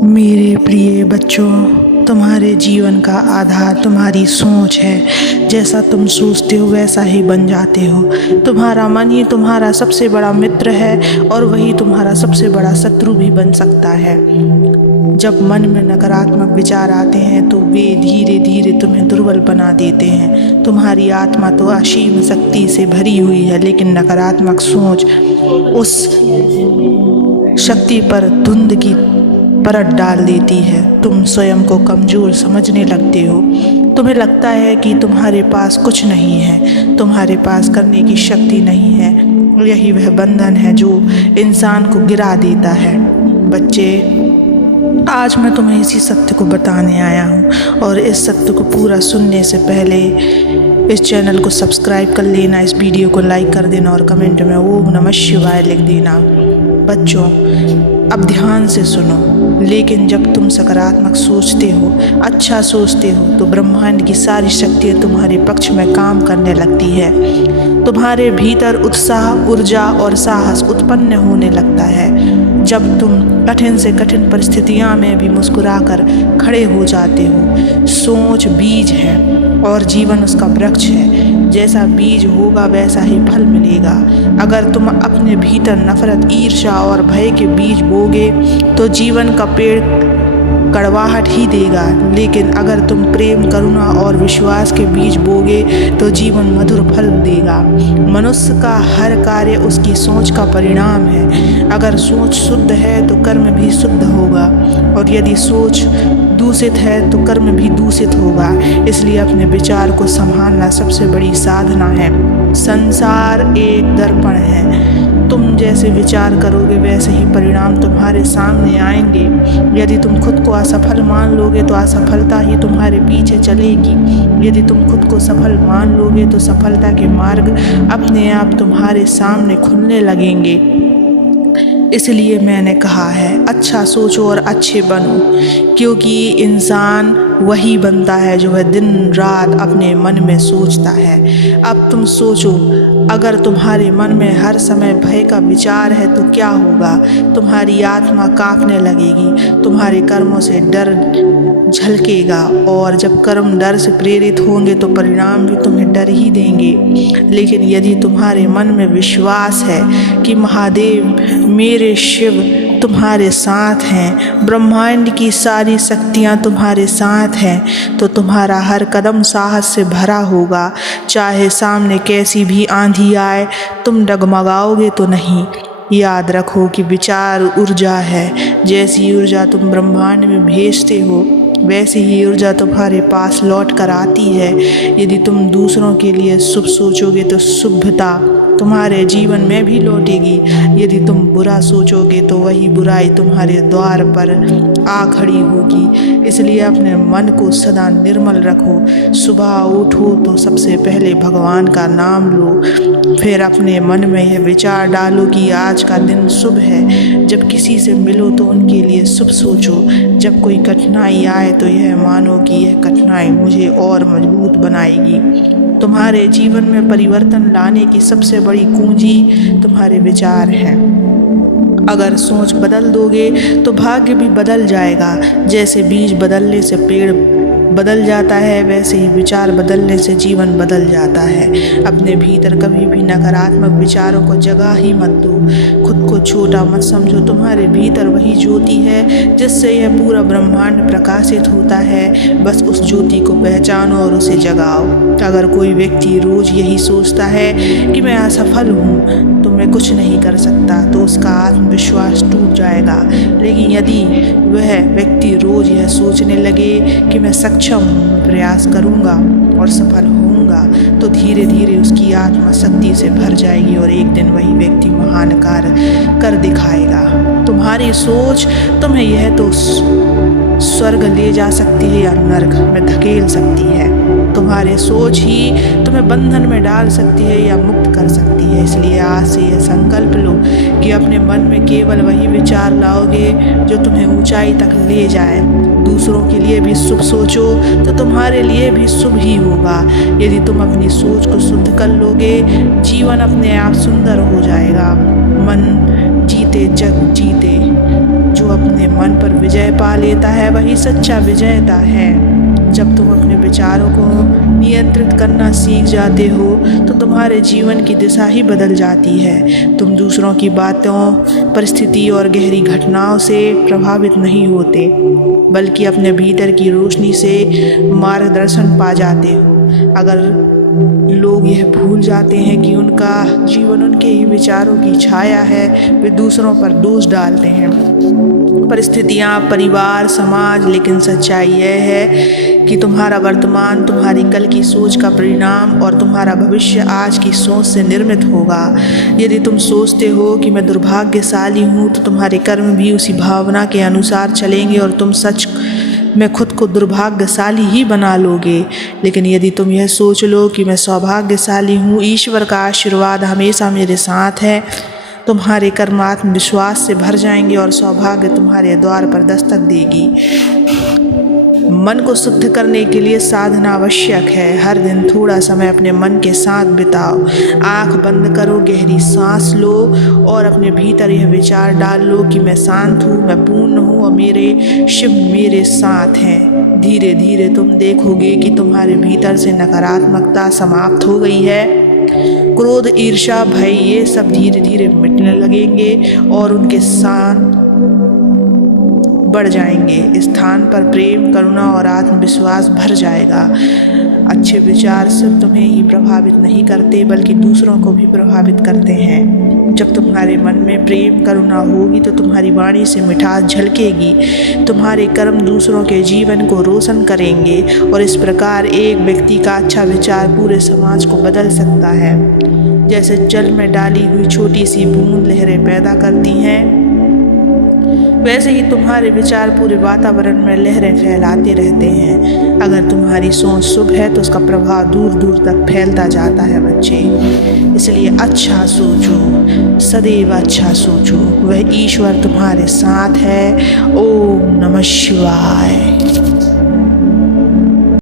मेरे प्रिय बच्चों, तुम्हारे जीवन का आधार तुम्हारी सोच है। जैसा तुम सोचते हो वैसा ही बन जाते हो। तुम्हारा मन ही तुम्हारा सबसे बड़ा मित्र है और वही तुम्हारा सबसे बड़ा शत्रु भी बन सकता है। जब मन में नकारात्मक विचार आते हैं तो वे धीरे धीरे तुम्हें दुर्बल बना देते हैं। तुम्हारी आत्मा तो असीम शक्ति से भरी हुई है, लेकिन नकारात्मक सोच उस शक्ति पर धुंध की परत डाल देती है। तुम स्वयं को कमज़ोर समझने लगते हो। तुम्हें लगता है कि तुम्हारे पास कुछ नहीं है, तुम्हारे पास करने की शक्ति नहीं है। यही वह बंधन है जो इंसान को गिरा देता है। बच्चे, आज मैं तुम्हें इसी सत्य को बताने आया हूँ, और इस सत्य को पूरा सुनने से पहले इस चैनल को सब्सक्राइब कर लेना, इस वीडियो को लाइक कर देना और कमेंट में ओम नमः शिवाय लिख देना। बच्चों, अब ध्यान से सुनो। लेकिन जब तुम सकारात्मक सोचते हो, अच्छा सोचते हो, तो ब्रह्मांड की सारी शक्तियाँ तुम्हारे पक्ष में काम करने लगती है। तुम्हारे भीतर उत्साह, ऊर्जा और साहस उत्पन्न होने लगता है। जब तुम कठिन से कठिन परिस्थितियों में भी मुस्कुराकर खड़े हो जाते हो। सोच बीज है और जीवन उसका वृक्ष है। जैसा बीज होगा वैसा ही फल मिलेगा। अगर तुम अपने भीतर नफरत, ईर्ष्या और भय के बीज बोगे तो जीवन का पेड़ कड़वाहट ही देगा। लेकिन अगर तुम प्रेम, करुणा और विश्वास के बीज बोगे तो जीवन मधुर फल देगा। मनुष्य का हर कार्य उसकी सोच का परिणाम है। अगर सोच शुद्ध है तो कर्म भी शुद्ध होगा, और यदि सोच दूषित है तो कर्म भी दूषित होगा। इसलिए अपने विचार को संभालना सबसे बड़ी साधना है। संसार एक दर्पण है। तुम जैसे विचार करोगे वैसे ही परिणाम तुम्हारे सामने आएंगे। यदि तुम खुद को असफल मान लोगे तो असफलता ही तुम्हारे पीछे चलेगी। यदि तुम खुद को सफल मान लोगे तो सफलता के मार्ग अपने आप तुम्हारे सामने खुलने लगेंगे। इसलिए मैंने कहा है, अच्छा सोचो और अच्छे बनो, क्योंकि इंसान वही बनता है जो वह दिन रात अपने मन में सोचता है। अब तुम सोचो, अगर तुम्हारे मन में हर समय भय का विचार है तो क्या होगा? तुम्हारी आत्मा कांपने लगेगी, तुम्हारे कर्मों से डर झलकेगा, और जब कर्म डर से प्रेरित होंगे तो परिणाम भी तुम्हें डर ही देंगे। लेकिन यदि तुम्हारे मन में विश्वास है कि महादेव, मेरे शिव तुम्हारे साथ हैं, ब्रह्मांड की सारी शक्तियाँ तुम्हारे साथ हैं, तो तुम्हारा हर कदम साहस से भरा होगा। चाहे सामने कैसी भी आंधी आए, तुम डगमगाओगे तो नहीं। याद रखो कि विचार ऊर्जा है। जैसी ऊर्जा तुम ब्रह्मांड में भेजते हो वैसी ही ऊर्जा तुम्हारे पास लौट कर आती है। यदि तुम दूसरों के लिए शुभ सोचोगे तो शुभता तुम्हारे जीवन में भी लौटेगी। यदि तुम बुरा सोचोगे तो वही बुराई तुम्हारे द्वार पर आ खड़ी होगी। इसलिए अपने मन को सदा निर्मल रखो। सुबह उठो तो सबसे पहले भगवान का नाम लो, फिर अपने मन में यह विचार डालो कि आज का दिन शुभ है। जब किसी से मिलो तो उनके लिए शुभ सोचो। जब कोई कठिनाई आए तो यह मानो कि यह कठिनाई मुझे और मजबूत बनाएगी। तुम्हारे जीवन में परिवर्तन लाने की सबसे बड़ी कुंजी तुम्हारे विचार हैं। अगर सोच बदल दोगे तो भाग्य भी बदल जाएगा। जैसे बीज बदलने से पेड़ बदल जाता है, वैसे ही विचार बदलने से जीवन बदल जाता है। अपने भीतर कभी भी नकारात्मक विचारों को जगह ही मत दो। खुद को छोटा मत समझो। तुम्हारे भीतर वही ज्योति है जिससे यह पूरा ब्रह्मांड प्रकाशित होता है। बस उस ज्योति को पहचानो और उसे जगाओ। अगर कोई व्यक्ति रोज यही सोचता है कि मैं असफल हूँ, तो मैं कुछ नहीं कर सकता, तो उसका आत्मविश्वास टूट जाएगा। लेकिन यदि वह व्यक्ति रोज यह सोचने लगे कि मैं सक्षम हूँ, प्रयास करूँगा और सफल होऊंगा, तो धीरे धीरे उसकी आत्मा शक्ति से भर जाएगी और एक दिन वही व्यक्ति महान कार्य कर दिखाएगा। तुम्हारी सोच तुम्हें यह तो स्वर्ग ले जा सकती है या नरक में धकेल सकती है। तुम्हारी सोच ही तुम्हें बंधन में डाल सकती है या मुक्त कर सकती है। इसलिए आज से यह संकल्प लो कि अपने मन में केवल वही विचार लाओगे जो तुम्हें ऊंचाई तक ले जाए। दूसरों के लिए भी शुभ सोचो तो तुम्हारे लिए भी शुभ ही होगा। यदि तुम अपनी सोच को शुद्ध कर लोगे, जीवन अपने आप सुंदर हो जाएगा। मन जीते जग जीते। जो अपने मन पर विजय पा लेता है वही सच्चा विजेता है। जब तुम अपने विचारों को नियंत्रित करना सीख जाते हो तो तुम्हारे जीवन की दिशा ही बदल जाती है। तुम दूसरों की बातों, परिस्थिति और गहरी घटनाओं से प्रभावित नहीं होते, बल्कि अपने भीतर की रोशनी से मार्गदर्शन पा जाते हो। अगर लोग यह भूल जाते हैं कि उनका जीवन उनके ही विचारों की छाया है, वे दूसरों पर दोष डालते हैं, परिस्थितियाँ, परिवार, समाज। लेकिन सच्चाई यह है कि तुम्हारा वर्तमान तुम्हारी कल की सोच का परिणाम और तुम्हारा भविष्य आज की सोच से निर्मित होगा। यदि तुम सोचते हो कि मैं दुर्भाग्यशाली हूँ तो तुम्हारे कर्म भी उसी भावना के अनुसार चलेंगे और तुम सच में खुद को दुर्भाग्यशाली ही बना लोगे। लेकिन यदि तुम यह सोच लो कि मैं सौभाग्यशाली हूँ, ईश्वर का आशीर्वाद हमेशा मेरे साथ है, तुम्हारे कर्म आत्मविश्वास से भर जाएंगे और सौभाग्य तुम्हारे द्वार पर दस्तक देगी। मन को शुद्ध करने के लिए साधना आवश्यक है। हर दिन थोड़ा समय अपने मन के साथ बिताओ। आंख बंद करो, गहरी सांस लो और अपने भीतर यह विचार डाल लो कि मैं शांत हूँ, मैं पूर्ण हूँ और मेरे शिव मेरे साथ हैं। धीरे धीरे तुम देखोगे कि तुम्हारे भीतर से नकारात्मकता समाप्त हो गई है। क्रोध, ईर्ष्या, भय ये सब धीरे धीरे मिटने लगेंगे और उनके स्थान बढ़ जाएंगे। इस स्थान पर प्रेम, करुणा और आत्मविश्वास भर जाएगा। अच्छे विचार सिर्फ तुम्हें ही प्रभावित नहीं करते बल्कि दूसरों को भी प्रभावित करते हैं। जब तुम्हारे मन में प्रेम, करुणा होगी तो तुम्हारी वाणी से मिठास झलकेगी। तुम्हारे कर्म दूसरों के जीवन को रोशन करेंगे और इस प्रकार एक व्यक्ति का अच्छा विचार पूरे समाज को बदल सकता है। जैसे जल में डाली हुई छोटी सी बूंद लहरें पैदा करती हैं, वैसे ही तुम्हारे विचार पूरे वातावरण में लहरें फैलाते रहते हैं। अगर तुम्हारी सोच शुभ है तो उसका प्रभाव दूर दूर तक फैलता जाता है बच्चे। इसलिए अच्छा सोचो, सदैव अच्छा सोचो, वह ईश्वर तुम्हारे साथ है। ओम नमः शिवाय।